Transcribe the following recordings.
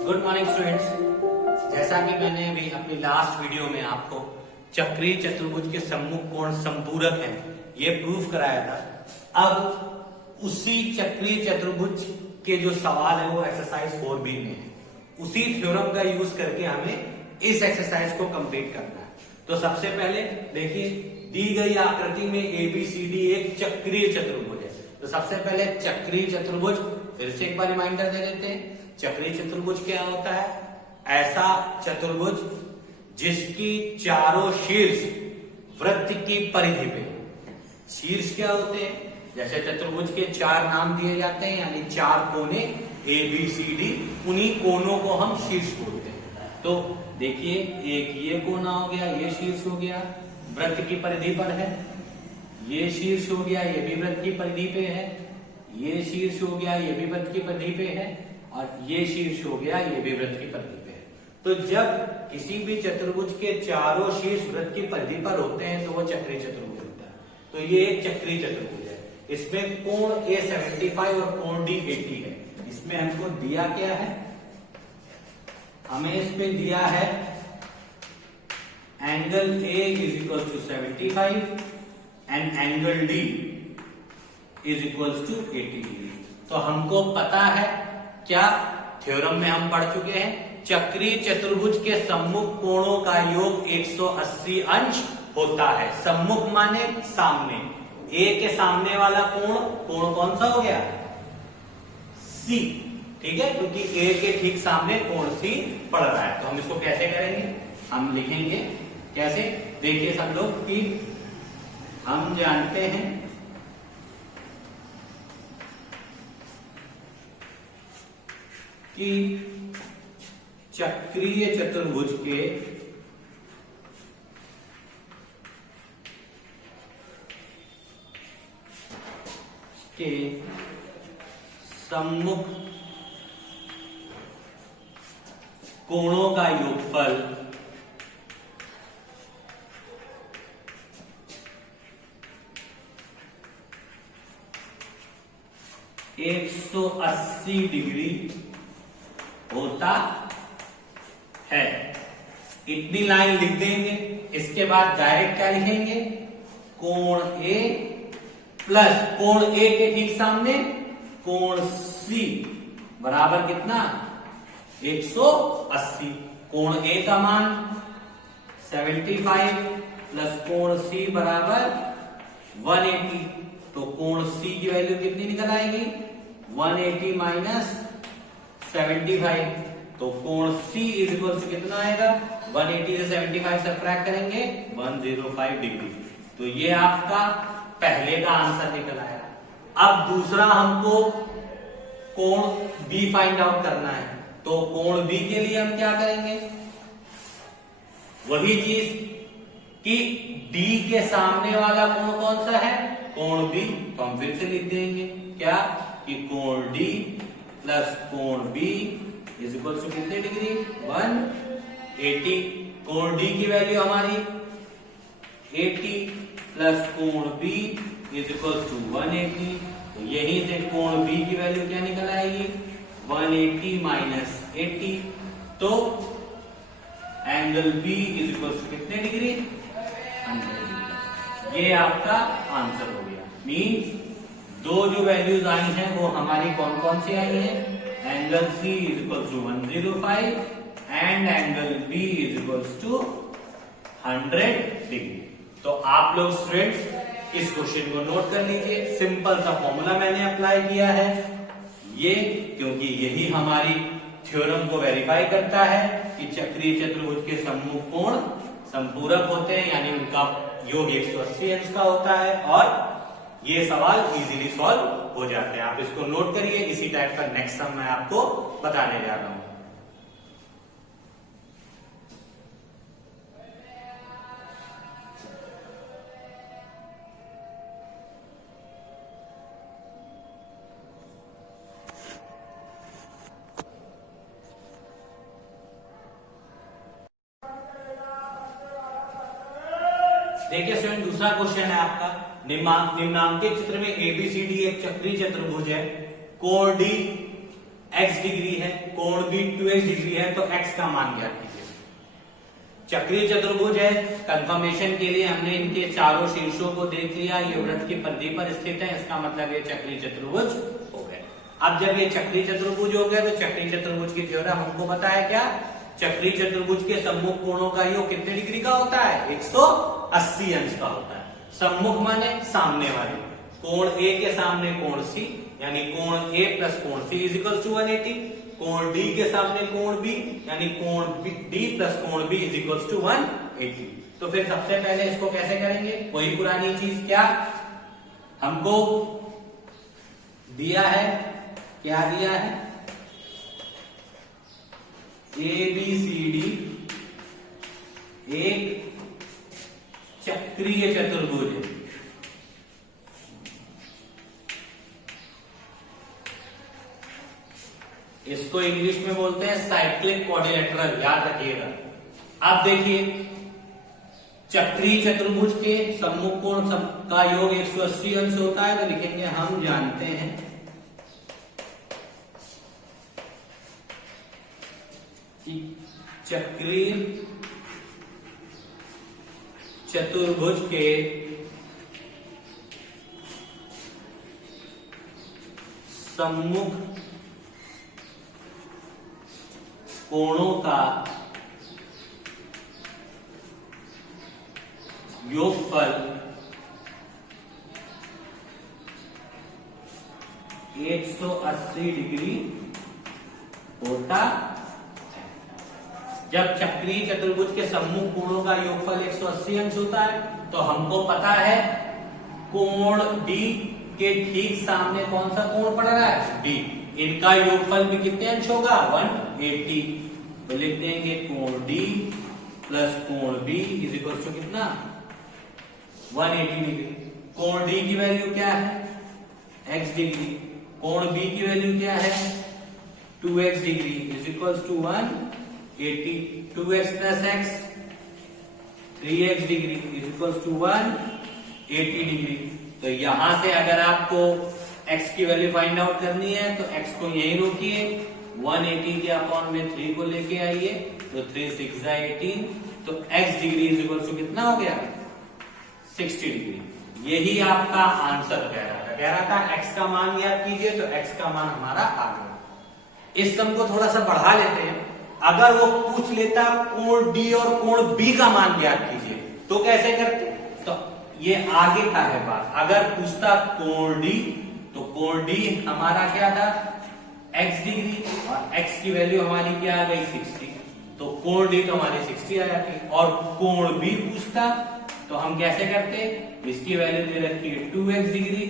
Good morning students. जैसा कि मैंने अभी अपनी लास्ट वीडियो में आपको चक्रीय चतुर्भुज के सम्मुख कोण संपूरक हैं ये प्रूफ कराया था। अब उसी चक्रीय चतुर्भुज के जो सवाल है वो एक्सरसाइज 4B में है। उसी थ्योरम का यूज करके हमें इस एक्सरसाइज को कंप्लीट करना है। तो सबसे पहले देखिए, दी गई आकृति में ABCD एक चक्रीय चतुर्भुज है। तो सबसे पहले चक्रीय चतुर्भुज फिर से एक बार रिमाइंडर दे देते हैं। चक्रीय चतुर्भुज क्या होता है? ऐसा चतुर्भुज जिसकी चारों शीर्ष वृत्त की परिधि पे। शीर्ष क्या होते हैं? जैसे चतुर्भुज के चार नाम दिए जाते हैं, यानी चार कोने ABCD, उन्हीं कोनों को हम शीर्ष बोलते हैं। तो देखिए, एक ये कोना हो गया, ये शीर्ष हो गया, वृत्त की परिधि पर है। ये शीर्ष हो गया, ये भी वृत्त की परिधि पे है। ये शीर्ष हो गया, ये भी वृत्त की परिधि पे है, और ये शीर्ष हो गया, ये भी वृत्त की परिधि पे है। तो जब किसी भी चतुर्भुज के चारों शीर्ष वृत्त की परिधि पर होते हैं तो वो चक्रीय चतुर्भुज होता है। तो ये एक चक्रीय चतुर्भुज है। इसमें कोण A 75 और कोण D 80 है। इसमें हमको दिया क्या है? हमें इसमें दिया है angle A is equal to 75 and angle D is equal to 80 degree. तो हमको पता है क्या, थ्योरम में हम पढ़ चुके हैं, चक्रीय चतुर्भुज के सम्मुख कोणों का योग 180 अंश होता है। सम्मुख माने सामने। A के सामने वाला कोण कौन सा हो गया? C। ठीक है, क्योंकि A के ठीक सामने कोण C पड़ रहा है। तो हम इसको कैसे करेंगे? हम लिखेंगे कैसे? देखिए सब लोग कि हम जानते हैं कि चक्रीय चतुर्भुज के सम्मुख कोणों का योगफल एक 180 डिग्री होता है। इतनी लाइन लिख देंगे। इसके बाद डायरेक्ट क्या लिखेंगे? कोण A प्लस कोण A के ठीक सामने कोण C बराबर कितना? 180। कोण A का मान 75 प्लस कोण C बराबर 180। तो कोण C की वैल्यू कितनी निकल आएगी? 180 माइनस 75। तो कोण C इज इक्वल टू कितना आएगा? 180 से 75 सब्ट्रैक्ट करेंगे 105 डिग्री। तो ये आपका पहले का आंसर निकल आया। अब दूसरा हमको कोण B फाइंड आउट करना है। तो कोण B के लिए हम क्या करेंगे? वही चीज कि D के सामने वाला कोण कौन सा है? कोण B। तो हम फिर से लिख देंगे क्या कि कोण D प्लस कोण B इज इक्वल टू कितने डिग्री? 180। कोण D की वैल्यू हमारी 80 प्लस कोण B इज इक्वल टू 180। तो यहीं से कोण B की वैल्यू क्या निकल आएगी? 180 माइनस 80। तो angle B is equal to कितने डिग्री? 100 डिग्री। ये आपका आंसर हो गया। मीन्स दो जो वैल्यूज आई हैं वो हमारी कौन कौन सी आई हैं? Angle C is equal to 105 and angle B is equal to 100 degree. तो आप लोग स्टूडेंट्स इस क्वेश्चन को नोट कर लीजिए। सिंपल सा फॉर्मूला मैंने अप्लाई किया है ये, क्योंकि यही हमारी थ्योरम को वेरीफाई करता है कि चक्रीय चतुर्भुज के सम्मुख कोण संपूरक होते हैं, यानी उनका योग 180 अंश का होता है, और ये सवाल इजीली सॉल्व हो जाते हैं। आप इसको नोट करिए। इसी टाइप का नेक्स्ट सम मैं आपको बताने जा रहा हूं। देखिए स्टूडेंट, दूसरा क्वेश्चन है आपका। निम्नांकित चित्र में ABCD एक चक्रीय चतुर्भुज है। कोण D x डिग्री है, कोण भी 2x डिग्री है, तो x का मान ज्ञात कीजिए। चक्रीय चतुर्भुज है, कंफर्मेशन के लिए हमने इनके चारों शीर्षों को देख लिया, ये वृत्त की परिधि पर स्थित है, इसका मतलब ये चक्रीय चतुर्भुज हो गए। अब जब ये चक्रीय चतुर्भुज हो गया तो चक्रीय चतुर्भुज की थ्योरम हमको पता है क्या, चक्रीय चतुर्भुज के सम्मुख कोणों का योग कितने डिग्री का होता है, 180 अंश का होता है। सम्मुख माने सामने वाले, कोण A के सामने कोण C, यानी कोण A प्लस कोण C इज इक्वल टू 180, कोण D के सामने कोण B, यानी कोण D प्लस कोण B इज इक्वल टू 180। तो फिर सबसे पहले इसको कैसे करेंगे, वही पुरानी चीज, क्या हमको दिया है, क्या दिया है, ABCD एक चक्रीय चतुर्भुज है। इसको इंग्लिश में बोलते हैं साइक्लिक क्वाड्रिलेटरल, याद रखिएगा। अब देखिए, चक्रीय चतुर्भुज के सम्मुख कोण का योग 180 अंश होता है, तो लिखेंगे हम जानते हैं कि चक्रीय चतुर्भुज के सम्मुख कोणों का योगफल 180 डिग्री होता है। जब चक्रीय चतुर्भुज के सम्मुख कोणों का योगफल 180 अंश होता है, तो हमको पता है कोण D के ठीक सामने कौन सा कोण पड़ रहा है, D, इनका योगफल भी कितने अंश होगा, 180। तो लिख देंगे कोण D प्लस कोण B इज इक्वल टू कितना, 180 डिग्री। कोण D की वैल्यू क्या है, x डिग्री, कोण B की वैल्यू क्या है, 2x degree is equal to 180। 2x plus x 3x degree is equal to 180 degree. तो यहां से अगर आपको x की वैल्यू फाइंड आउट करनी है तो x को यही रोकिए, 180 के अपॉन में 3 को लेके आइए, तो 3 6 18, तो x degree is equal to कितना हो गया, 60 डिग्री। यही आपका आंसर कह रहा था x का मान याद कीजिए, तो x का मान हमारा आ गया। इस सम को थोड़ा सा बढ़ा लेते हैं, अगर वो पूछ लेता कोण D और कोण B का मान याद कीजिए, तो कैसे करते, तो ये आगे का है बात। अगर पूछता कोण D, तो कोण D हमारा क्या था, x डिग्री, और x की वैल्यू हमारी क्या आ गई, 60, तो कोण D तो हमारी 60 आ जाती। और कोण B पूछता तो हम कैसे करते, इसकी वैल्यू दे रखी है 2x डिग्री,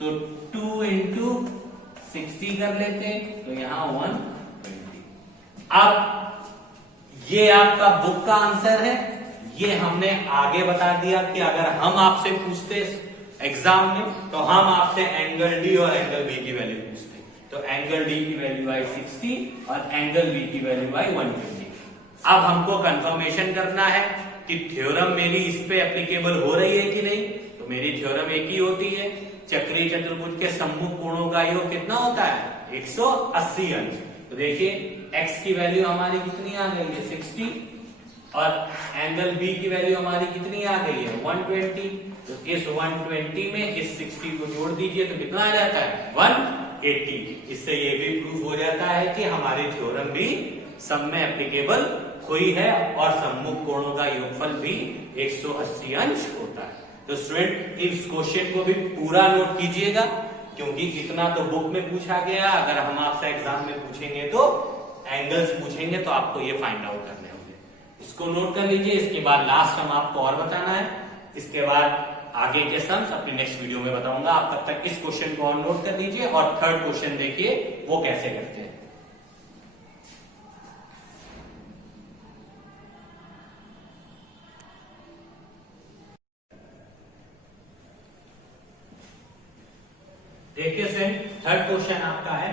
तो 2 इंटू 60 कर लेते, तो यहां 120। अब ये आपका बुक का आंसर है, ये हमने आगे बता दिया कि अगर हम आपसे पूछते एग्जाम में, तो हम आपसे एंगल D और एंगल B की वैल्यू पूछते, तो एंगल D की वैल्यू आई 60 और एंगल B की वैल्यू आई 120। अब हमको कंफर्मेशन करना है कि थ्योरम मेरी इस पे एप्लीकेबल हो रही है कि नहीं, तो मेरी थ्योरम एक ही होती है, चक्रीय चतुर्भुज के सम्मुख कोणों का योग कितना होता है, 180 अंश। तो देखिए x की वैल्यू हमारी कितनी आ गई है, 60, और एंगल B की वैल्यू हमारी कितनी आ गई है, 120। तो इस 120 में इस 60 को जोड़ दीजिए तो कितना आ जाता है, 180। इससे ये भी प्रूफ हो जाता है कि हमारी थ्योरम भी सब में एप्लीकेबल हुई है और सम्मुख कोणों का योगफल भी 180 अंश होता है। तो स्टूडेंट इस क्वेश्चन को भी पूरा नोट कीजिएगा, क्योंकि इतना तो बुक में पूछा गया, अगर हम आपसे एग्जाम में पूछेंगे तो एंगल्स पूछेंगे, तो आपको ये फाइंड आउट करने होंगे। इसको नोट कर लीजिए। इसके बाद लास्ट सम आपको और बताना है, इसके बाद आगे के सम्स अपने नेक्स्ट वीडियो में बताऊंगा। आप तब तक इस क्वेश्चन को और नोट कर लीजिए और थर्ड क्वेश्चन देखिए वो कैसे करते हैं। देखिए फ्रेंड, थर्ड क्वेश्चन आपका है,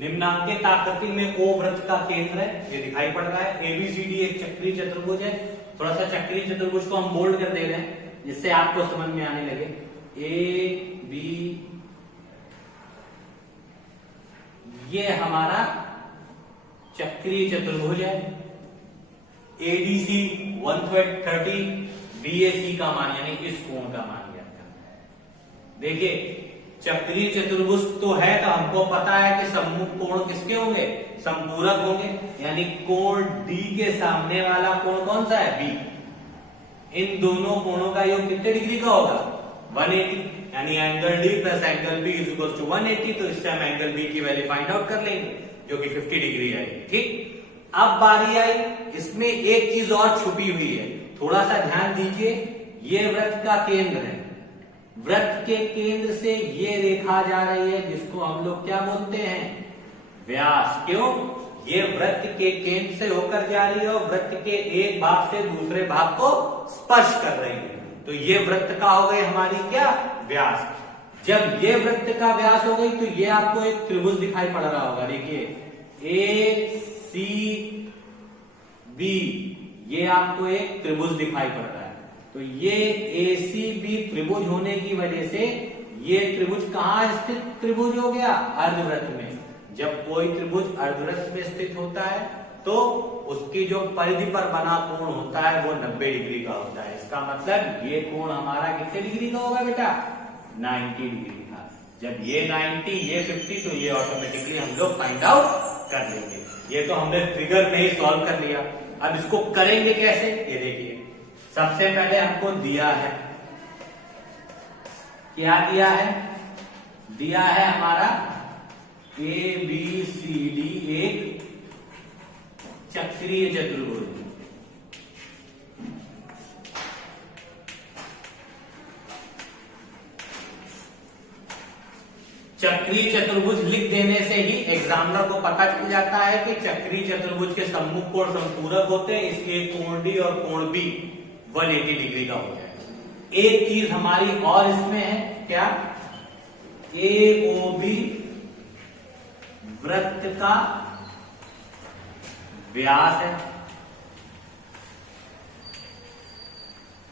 निम्नांकित आकृति में O वृत्त का केंद्र है, ये दिखाई पड़ रहा है। ABCD एक चक्रीय चतुर्भुज है। थोड़ा सा चक्रीय चतुर्भुज को हम बोल्ड कर दे रहे हैं जिससे आपको समझ में आने लगे। A B ये हमारा चक्रीय चतुर्भुज है। एडीसी 130, बीएसी का मान यानी इस कोण का मान ज्ञात करना है। देखिए चक्रीय चतुर्भुज तो है, तो हमको पता है कि सम्मुख कोण किसके होंगे, संपूरक होंगे, यानी कोण डी के सामने वाला कोण कौन सा है, बी। इन दोनों कोणों का योग कितने डिग्री का होगा, 180, यानी angle D plus angle B is equal to 180। तो इससे हम एंगल बी की वैल्यू फाइंड आउट कर लेंगे जो कि 50 डिग्री आएगी। ठीक, अब बारी आई, इसमें एक चीज और छुपी हुई है, थोड़ा सा ध्यान दीजिए। ये वृत्त का केंद्र है, वृत्त के केंद्र से ये रेखा जा रही है जिसको हम लोग क्या बोलते हैं, व्यास। क्यों, ये वृत्त के केंद्र से होकर जा रही है और वृत्त के एक भाग से दूसरे भाग को स्पर्श कर रही है, तो ये वृत्त का हो गई हमारी क्या, व्यास। जब ये वृत्त का व्यास हो गई तो ये आपको एक त्रिभुज दिखाई पड़ रहा होगा, देखिए ए सी बी, ये आपको एक त्रिभुज दिखाई पड़ रहा है। तो ये ए सी बी त्रिभुज होने की वजह से ये त्रिभुज कहां स्थित त्रिभुज हो गया, अर्धवृत्त में। जब कोई त्रिभुज अर्धवृत्त में स्थित होता है तो उसकी जो परिधि पर बना कोण होता है वो 90 डिग्री का होता है। इसका मतलब ये कोण हमारा कितने डिग्री का होगा बेटा, 90 डिग्री का। जब ये 90 ये 50 तो ये ऑटोमेटिकली हम लोग फाइंड आउट कर लेंगे। ये तो हमने फिगर में ही सॉल्व कर लिया। अब इसको करेंगे कैसे, ये देखिए। सबसे पहले हमको दिया है, क्या दिया है, दिया है हमारा ए बी सी डी एक चक्रीय चतुर्भुज। चक्रीय चतुर्भुज लिख देने से ही एग्जामिनर को पता चल जाता है कि चक्रीय चतुर्भुज के सम्मुख कोण संपूरक होते हैं, इसलिए कोण डी और कोण बी 180 डिग्री का हो जाएगा। एक चीज हमारी और इसमें है, क्या, ए ओ बी वृत्त का व्यास है,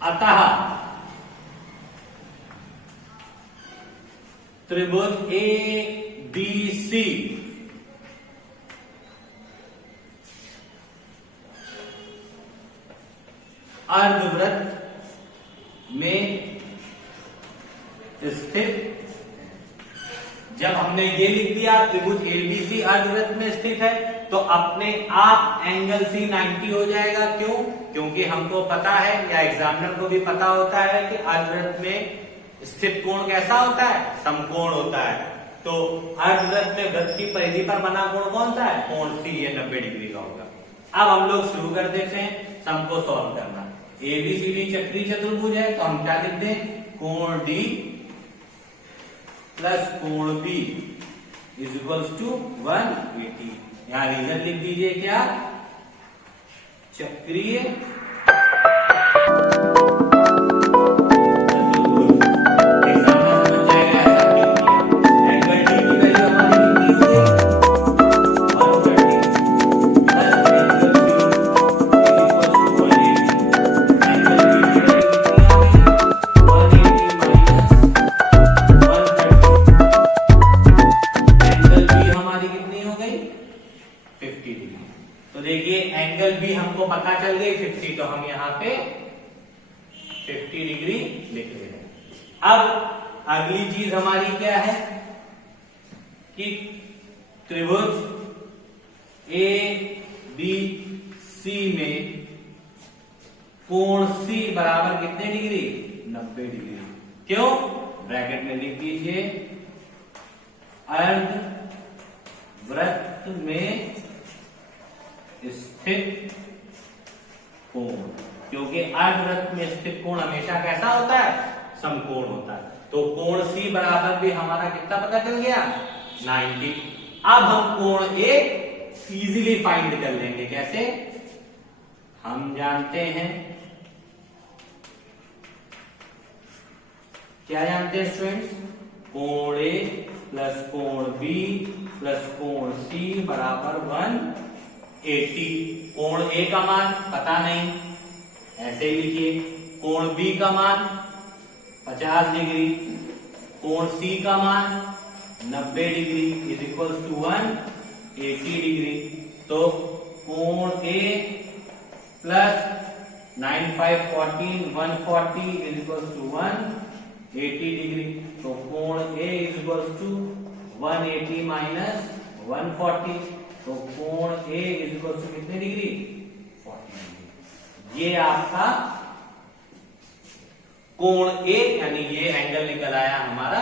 अतः त्रिभुज ए बी सी अर्धवृत्त में स्थित। जब हमने ये लिख दिया त्रिभुज एबीसी अर्धवृत्त में स्थित है तो अपने आप एंगल सी 90 हो जाएगा। क्यों, क्योंकि हमको पता है या एग्जामिनर को भी पता होता है कि अर्धवृत्त में स्थित कोण कैसा होता है, समकोण होता है। तो अर्धवृत्त में वृत्त की परिधि पर बना कोण कौन सा है, कोण सी, ये 90 डिग्री का होगा। अब हम लोग शुरू कर देते हैं सम को सॉल्व करना। एबीसीडी चक्रीय चतुर्भुज है तो हम क्या लिख दें, कोण डी प्लस कोण बी इज इक्वल्स टू 180। यहां रीजन लिख दीजिए, क्या, चक्रीय एंगल बी हमको पता चल गई 50, तो हम यहां पे 50 डिग्री लिख रहे हैं। अब अगली चीज हमारी क्या है कि त्रिभुज ए बी सी में कोण सी बराबर कितने डिग्री, 90 डिग्री। क्यों, ब्रैकेट में लिख दीजिए अर्ध वृत्त में स्थित कोण, क्योंकि अर्धवृत्त में स्थित कोण हमेशा कैसा होता है, समकोण होता है। तो कोण सी बराबर भी हमारा कितना पता चल गया, 90। अब हम कोण ए इजीली फाइंड कर लेंगे। कैसे, हम जानते हैं, क्या जानते हैं स्टूडेंट्स, कोण ए प्लस कोण बी प्लस कोण सी बराबर 180। कोण ए का मान पता नहीं, ऐसे ही लिखिए। कोण बी का मान 50 डिग्री, कोण सी का मान 90 degree is equal to 180 degree. तो कोण A plus 9 5 14 140 is equal to 180 degree. तो कोण A is equal to 180 minus 140। तो कोण ए इज इक्वल टू कितने डिग्री? 40 डिग्री। ये आपका कोण ए यानी ये एंगल निकल आया हमारा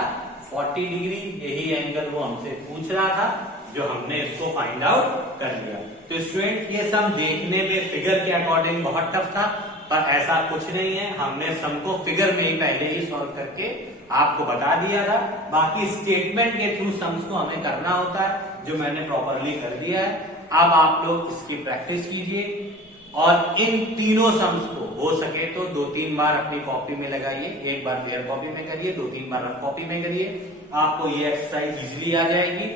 40 डिग्री। यही एंगल वो हमसे पूछ रहा था, जो हमने इसको फाइंड आउट कर लिया। तो स्टूडेंट ये सम देखने में फिगर के अकॉर्डिंग बहुत टफ था, पर ऐसा कुछ नहीं है। हमने सम को फिगर में ही पहले ही सॉल्व करके आपको बता दिया था। बाकी स्टेटमेंट के थ्रू सम्स को हमें करना होता है, जो मैंने प्रॉपरली कर दिया है। अब आप लोग इसकी प्रैक्टिस कीजिए और इन तीनों सम्स को हो सके तो 2-3 बार अपनी कॉपी में लगाइए। एक बार फेयर कॉपी में करिए, 2-3 बार रफ कॉपी में करिए। आपको ये एक्सरसाइज इजीली आ जाएगी।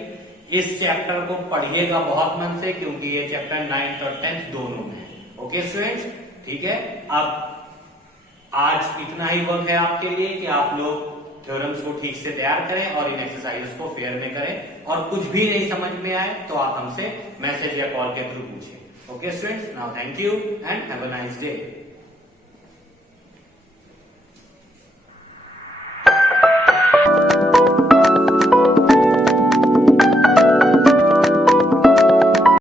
इस चैप्टर को पढ़िएगा बहुत मन से, क्योंकि ये चैप्टर 9th और 10th दोनों में है। ओके स्टूडेंट्स, ठीक है। अब आज इतना ही वर्क है आपके लिए कि आप लोग थ्योरम्स को ठीक से तैयार करें और इन एक्सरसाइजेस को फेयर में करें। और कुछ भी नहीं समझ में आए तो आप हमसे मैसेज या कॉल के थ्रू पूछें। Okay students, now thank you and have a nice day.